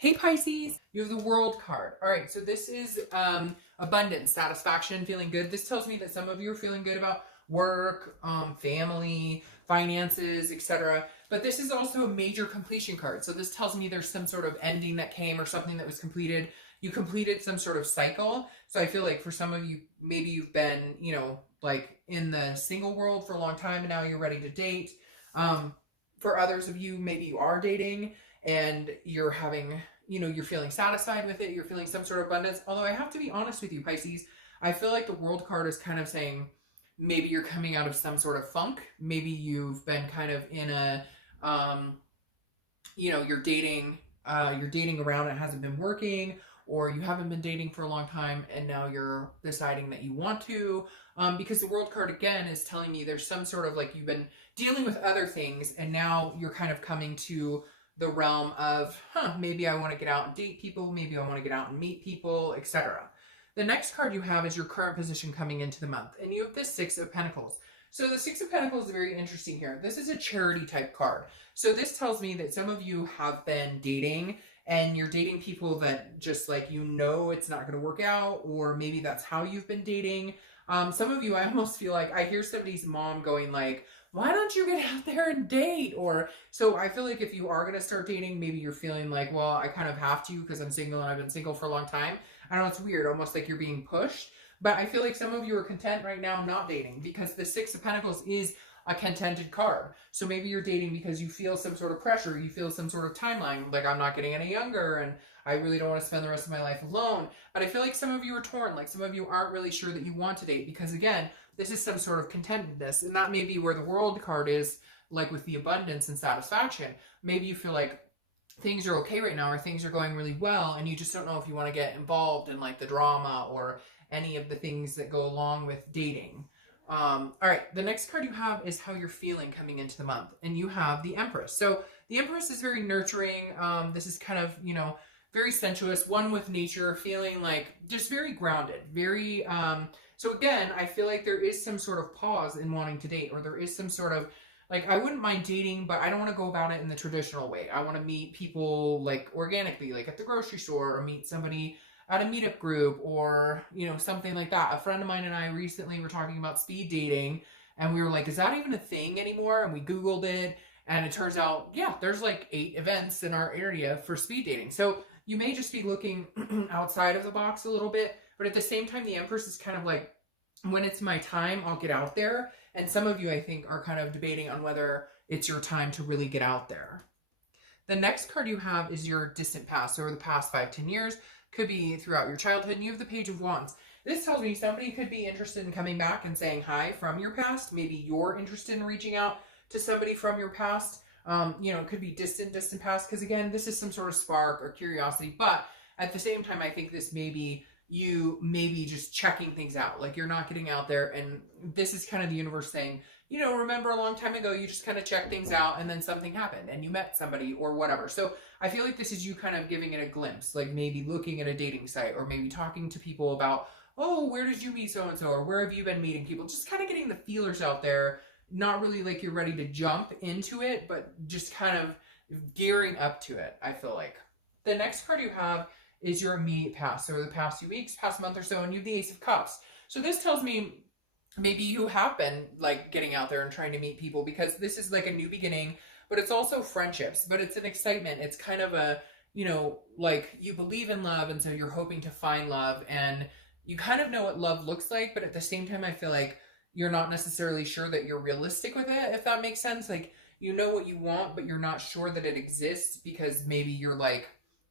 Hey Pisces, you have the World card. All right, so this is abundance, satisfaction, feeling good. This tells me that some of you are feeling good about work, family, finances, etc. But this is also a major completion card. So this tells me there's some sort of ending that came or something that was completed. You completed some sort of cycle. So I feel like for some of you, maybe you've been, like in the single world for a long time and now you're ready to date. For others of you, maybe you are dating and you're having, you're feeling satisfied with it, you're feeling some sort of abundance. Although I have to be honest with you, Pisces, I feel like the World card is kind of saying maybe you're coming out of some sort of funk. Maybe you've been kind of in a, you're dating around and it hasn't been working, or you haven't been dating for a long time and now you're deciding that you want to. Because the World card again is telling me there's some sort of like you've been dealing with other things and now you're kind of coming to the realm of, maybe I want to get out and date people, maybe I want to get out and meet people, etc. The next card you have is your current position coming into the month, and you have the Six of Pentacles. So the Six of Pentacles is very interesting here. This is a charity type card. So this tells me that some of you have been dating and you're dating people that just like, it's not going to work out, or maybe that's how you've been dating. Some of you, I almost feel like I hear somebody's mom going like, why don't you get out there and date? Or so I feel like if you are going to start dating, maybe you're feeling like, well, I kind of have to because I'm single and I've been single for a long time. I know it's weird, almost like you're being pushed. But I feel like some of you are content right now not dating because the Six of Pentacles is a contented card. So maybe you're dating because you feel some sort of pressure, you feel some sort of timeline, like I'm not getting any younger and I really don't want to spend the rest of my life alone. But I feel like some of you are torn, like some of you aren't really sure that you want to date because again, this is some sort of contentedness, and that may be where the World card is, like with the abundance and satisfaction. Maybe you feel like things are okay right now or things are going really well and you just don't know if you want to get involved in like the drama or any of the things that go along with dating. All right, the next card you have is how you're feeling coming into the month, and you have the Empress. So the Empress is very nurturing. This is kind of, very sensuous, one with nature, feeling like just very grounded, very, so again, I feel like there is some sort of pause in wanting to date, or there is some sort of, like, I wouldn't mind dating, but I don't want to go about it in the traditional way. I want to meet people, like, organically, like at the grocery store, or meet somebody at a meetup group, or, something like that. A friend of mine and I recently were talking about speed dating, and we were like, is that even a thing anymore? And we Googled it, and it turns out, yeah, there's like 8 events in our area for speed dating. So you may just be looking outside of the box a little bit, but at the same time, the Empress is kind of like, when it's my time, I'll get out there. And some of you, I think, are kind of debating on whether it's your time to really get out there. The next card you have is your distant past, so over the past 5-10 years, could be throughout your childhood, and you have the Page of Wands. This tells me somebody could be interested in coming back and saying hi from your past. Maybe you're interested in reaching out to somebody from your past. It could be distant past, because again, this is some sort of spark or curiosity, but at the same time, I think this may be you maybe just checking things out. Like you're not getting out there, and this is kind of the universe saying, remember a long time ago, you just kind of checked things out and then something happened and you met somebody or whatever. So I feel like this is you kind of giving it a glimpse, like maybe looking at a dating site or maybe talking to people about, oh, where did you meet so-and-so, or where have you been meeting people? Just kind of getting the feelers out there. Not really like you're ready to jump into it, but just kind of gearing up to it, I feel like. The next card you have is your immediate past. So the past few weeks, past month or so, and you have the Ace of Cups. So this tells me maybe you have been like getting out there and trying to meet people, because this is like a new beginning, but it's also friendships, but it's an excitement. It's kind of a, like you believe in love, and so you're hoping to find love, and you kind of know what love looks like, but at the same time, I feel like you're not necessarily sure that you're realistic with it, if that makes sense. Like, you know what you want, but you're not sure that it exists because maybe you're like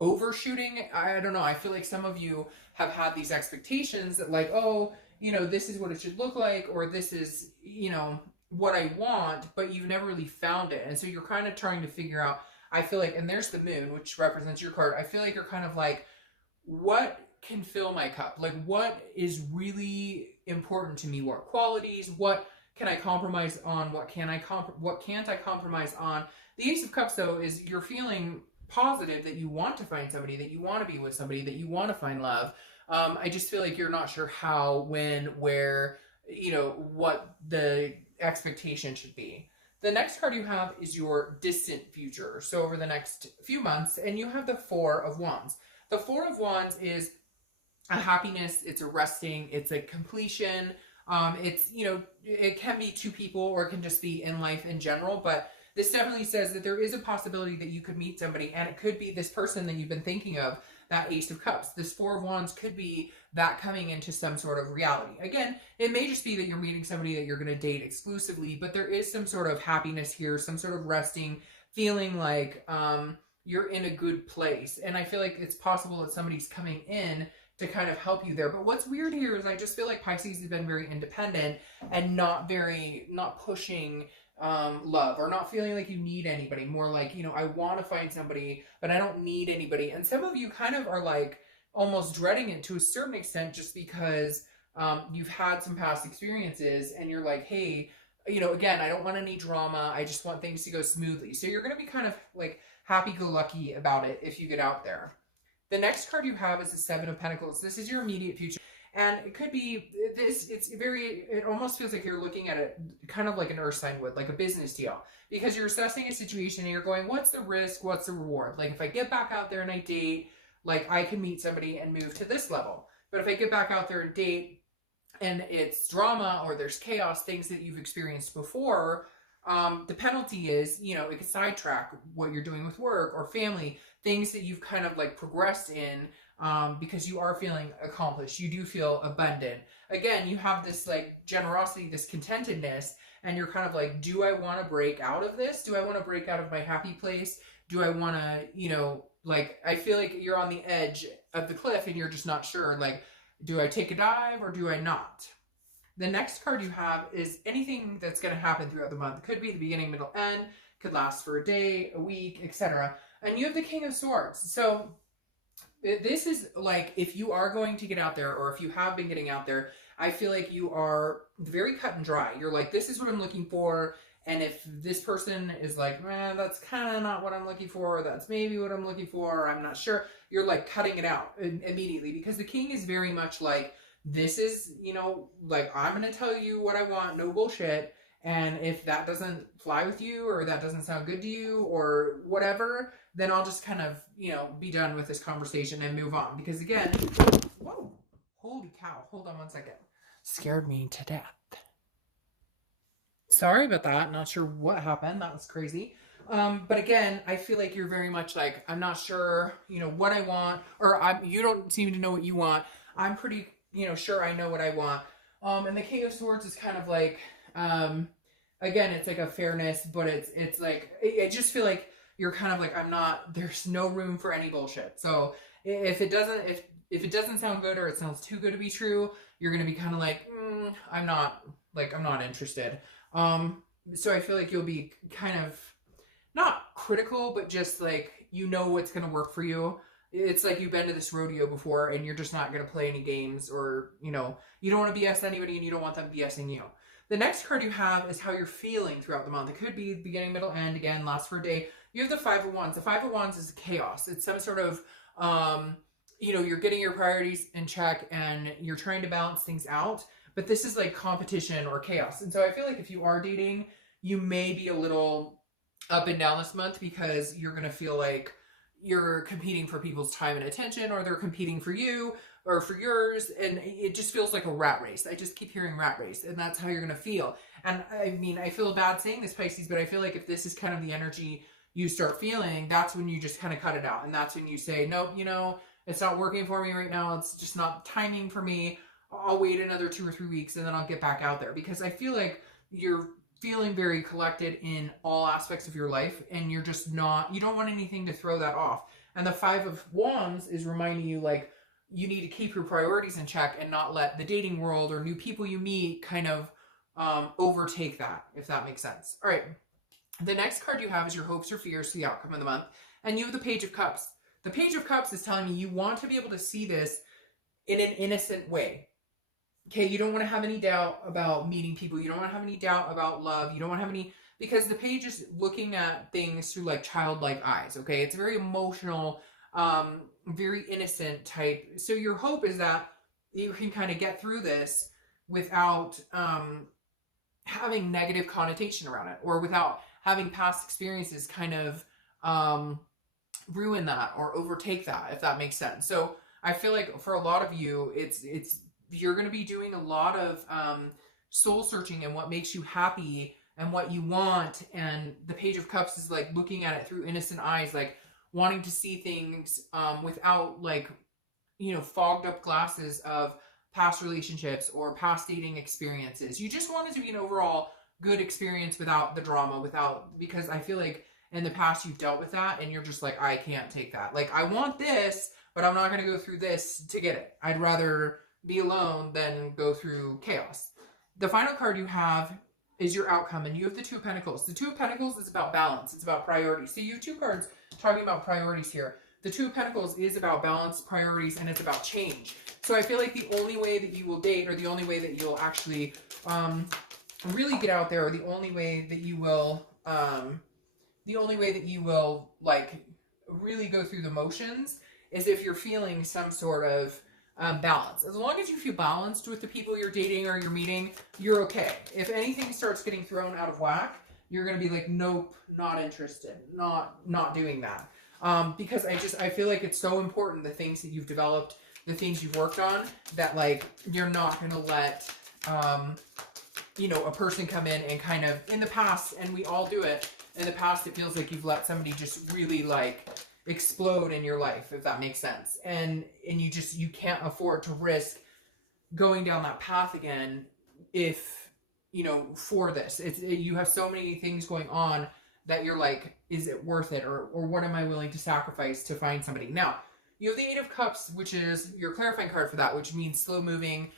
overshooting. I don't know. I feel like some of you have had these expectations that like, oh, this is what it should look like, or this is, what I want, but you've never really found it. And so you're kind of trying to figure out, I feel like, and there's the Moon, which represents your card. I feel like you're kind of like, what can fill my cup? Like, what is really important to me? What qualities? What can I compromise on? What can't I compromise on? The Ace of Cups, though, is you're feeling positive that you want to find somebody, that you want to be with somebody, that you want to find love. I just feel like you're not sure how, when, where, what the expectation should be. The next card you have is your distant future. So over the next few months, and you have the Four of Wands. The Four of Wands is a happiness, it's a resting, it's a completion. It's, you know, it can be two people or it can just be in life in general, but this definitely says that there is a possibility that you could meet somebody, and it could be this person that you've been thinking of, that Ace of Cups. This Four of Wands could be that coming into some sort of reality. Again, it may just be that you're meeting somebody that you're going to date exclusively, but there is some sort of happiness here, some sort of resting, feeling like you're in a good place. And I feel like it's possible that somebody's coming in to kind of help you there. But what's weird here is I just feel like Pisces has been very independent and not pushing love, or not feeling like you need anybody. More like, you know, I want to find somebody, but I don't need anybody. And some of you kind of are like almost dreading it to a certain extent, just because you've had some past experiences and you're like, hey, you know, again, I don't want any drama. I just want things to go smoothly. So you're going to be kind of like happy-go-lucky about it if you get out there. The next card you have is the Seven of Pentacles. This is your immediate future. And it could be this, it almost feels like you're looking at it kind of like an earth sign would, like a business deal. Because you're assessing a situation and you're going, what's the risk? What's the reward? Like if I get back out there and I date, like I can meet somebody and move to this level. But if I get back out there and date and it's drama or there's chaos, things that you've experienced before, the penalty is, you know, it can sidetrack what you're doing with work or family, things that you've kind of like progressed in, because you are feeling accomplished. You do feel abundant. Again, you have this like generosity, this contentedness, and you're kind of like, do I want to break out of this? Do I want to break out of my happy place? Do I want to, you know, like, I feel like you're on the edge of the cliff and you're just not sure. Like, do I take a dive or do I not? The next card you have is anything that's going to happen throughout the month. It could be the beginning, middle, end. Could last for a day, a week, etc. And you have the King of Swords. So this is like, if you are going to get out there, or if you have been getting out there, I feel like you are very cut and dry. You're like, this is what I'm looking for. And if this person is like, man, that's kind of not what I'm looking for, that's maybe what I'm looking for, I'm not sure, you're like cutting it out immediately. Because the King is very much like, this is, you know, like, I'm going to tell you what I want, no bullshit. And if that doesn't fly with you, or that doesn't sound good to you, or whatever, then I'll just kind of, you know, be done with this conversation and move on. Because again, whoa, holy cow, hold on one second. Scared me to death. Sorry about that. Not sure what happened. That was crazy. But again, I feel like you're very much like, I'm not sure, you know, what I want, or you don't seem to know what you want. I'm pretty, you know, sure I know what I want. And the King of Swords is kind of like, again, it's like a fairness, but it's like, I just feel like you're kind of like, there's no room for any bullshit. So if it doesn't sound good, or it sounds too good to be true, you're going to be kind of like, I'm not interested. So I feel like you'll be kind of not critical, but just like, you know, what's going to work for you. It's like you've been to this rodeo before and you're just not going to play any games, or, you know, you don't want to BS anybody and you don't want them BSing you. The next card you have is how you're feeling throughout the month. It could be beginning, middle, end, again, last for a day. You have the Five of Wands. The Five of Wands is chaos. It's some sort of, you know, you're getting your priorities in check and you're trying to balance things out. But this is like competition or chaos. And so I feel like if you are dating, you may be a little up and down this month, because you're going to feel like you're competing for people's time and attention, or they're competing for you or for yours. And it just feels like a rat race. I just keep hearing rat race, and that's how you're going to feel. And I mean, I feel bad saying this, Pisces, but I feel like if this is kind of the energy you start feeling, that's when you just kind of cut it out. And that's when you say, nope, you know, it's not working for me right now. It's just not timing for me. I'll wait another 2 or 3 weeks and then I'll get back out there. Because I feel like you're feeling very collected in all aspects of your life, and you're just not, you don't want anything to throw that off. And the Five of Wands is reminding you, like, you need to keep your priorities in check and not let the dating world or new people you meet kind of overtake that, if that makes sense. All right. The next card you have is your hopes or fears to the outcome of the month. And you have the Page of Cups. The Page of Cups is telling me you want to be able to see this in an innocent way. Okay, you don't want to have any doubt about meeting people. You don't want to have any doubt about love. You don't want to have any, because the page is looking at things through like childlike eyes, okay? It's very emotional, very innocent type. So your hope is that you can kind of get through this without having negative connotation around it, or without having past experiences kind of ruin that or overtake that, if that makes sense. So I feel like for a lot of you, it's you're going to be doing a lot of soul searching and what makes you happy and what you want. And the Page of Cups is like looking at it through innocent eyes, like wanting to see things without like, you know, fogged up glasses of past relationships or past dating experiences. You just want it to be an overall good experience without the drama, because I feel like in the past you've dealt with that and you're just like, I can't take that. Like, I want this, but I'm not going to go through this to get it. I'd rather be alone than go through chaos. The final card you have is your outcome, and you have the Two of Pentacles. The Two of Pentacles is about balance. It's about priorities. So you have two cards talking about priorities here. The Two of Pentacles is about balance, priorities, and it's about change. So I feel like the only way that you will date, or the only way that you'll actually really get out there, or the only way that you will like really go through the motions, is if you're feeling some sort of balance. As long as you feel balanced with the people you're dating or you're meeting, you're okay. If anything starts getting thrown out of whack, you're going to be like, nope, not interested, not doing that. Because I feel like it's so important, the things that you've developed, the things you've worked on, that like, you're not going to let, you know, a person come in and kind of, in the past, and we all do it, in the past it feels like you've let somebody just really like explode in your life, if that makes sense. And you can't afford to risk going down that path again if, you know, for this. You have so many things going on that you're like, is it worth it? Or what am I willing to sacrifice to find somebody? Now, you have the Eight of Cups, which is your clarifying card for that, which means slow moving,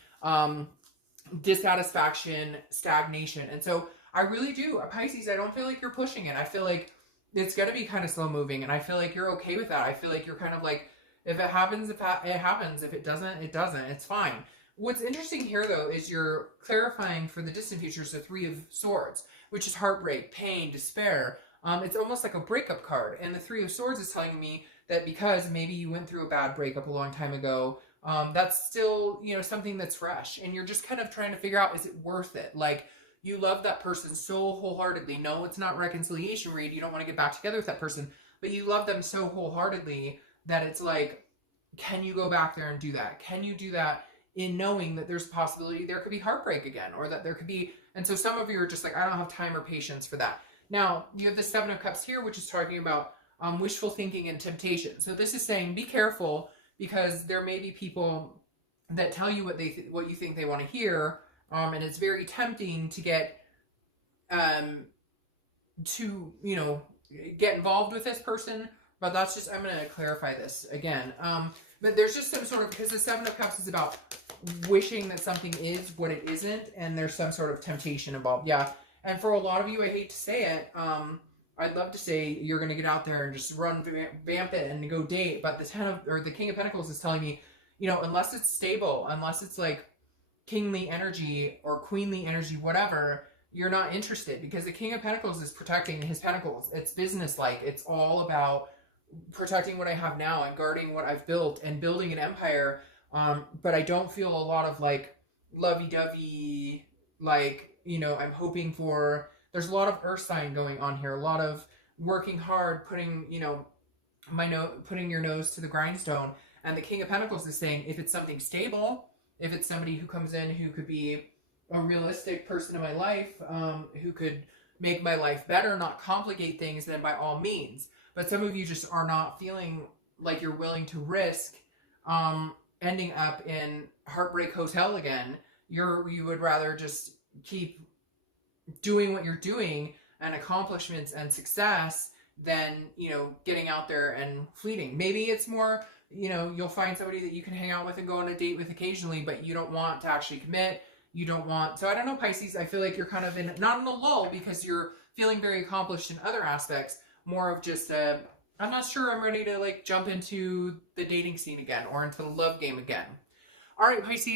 dissatisfaction, stagnation. And so I really do, Pisces, I don't feel like you're pushing it. I feel like it's going to be kind of slow moving, and I feel like you're okay with that. I feel like you're kind of like, if it happens, it happens. If it doesn't, it doesn't. It's fine. What's interesting here, though, is you're clarifying for the distant future, so Three of Swords, which is heartbreak, pain, despair. It's almost like a breakup card. And the Three of Swords is telling me that because maybe you went through a bad breakup a long time ago, that's still, you know, something that's fresh. And you're just kind of trying to figure out, is it worth it? Like, you love that person so wholeheartedly. No, it's not reconciliation read. You don't want to get back together with that person. But you love them so wholeheartedly that it's like, can you go back there and do that? Can you do that in knowing that there's a possibility there could be heartbreak again? Or that there could be... And so some of you are just like, I don't have time or patience for that. Now, you have the Seven of Cups here, which is talking about wishful thinking and temptation. So this is saying, be careful, because there may be people that tell you what you think they want to hear, and it's very tempting to get you know, get involved with this person. But that's just, I'm going to clarify this again. But there's just some sort of, because the Seven of Cups is about wishing that something is what it isn't, and there's some sort of temptation involved. Yeah. And for a lot of you, I hate to say it, I'd love to say you're going to get out there and just run, vamp it and go date. But the King of Pentacles is telling me, you know, unless it's stable, unless it's like kingly energy or queenly energy, whatever, you're not interested, because the King of Pentacles is protecting his pentacles. It's business-like. It's all about protecting what I have now and guarding what I've built and building an empire. But I don't feel a lot of like lovey-dovey, like, you know, I'm hoping for, there's a lot of earth sign going on here, a lot of working hard, putting, you know, putting your nose to the grindstone. And the King of Pentacles is saying, if it's something stable, if it's somebody who comes in who could be a realistic person in my life, who could make my life better, not complicate things, then by all means. But some of you just are not feeling like you're willing to risk ending up in Heartbreak Hotel again. You would rather just keep doing what you're doing and accomplishments and success than, you know, getting out there and fleeting. Maybe it's more, you know, you'll find somebody that you can hang out with and go on a date with occasionally, but you don't want to actually commit. You don't want, so I don't know, Pisces, I feel like you're kind of in, not in a lull because you're feeling very accomplished in other aspects, more of just I'm not sure I'm ready to like jump into the dating scene again or into the love game again. All right, Pisces.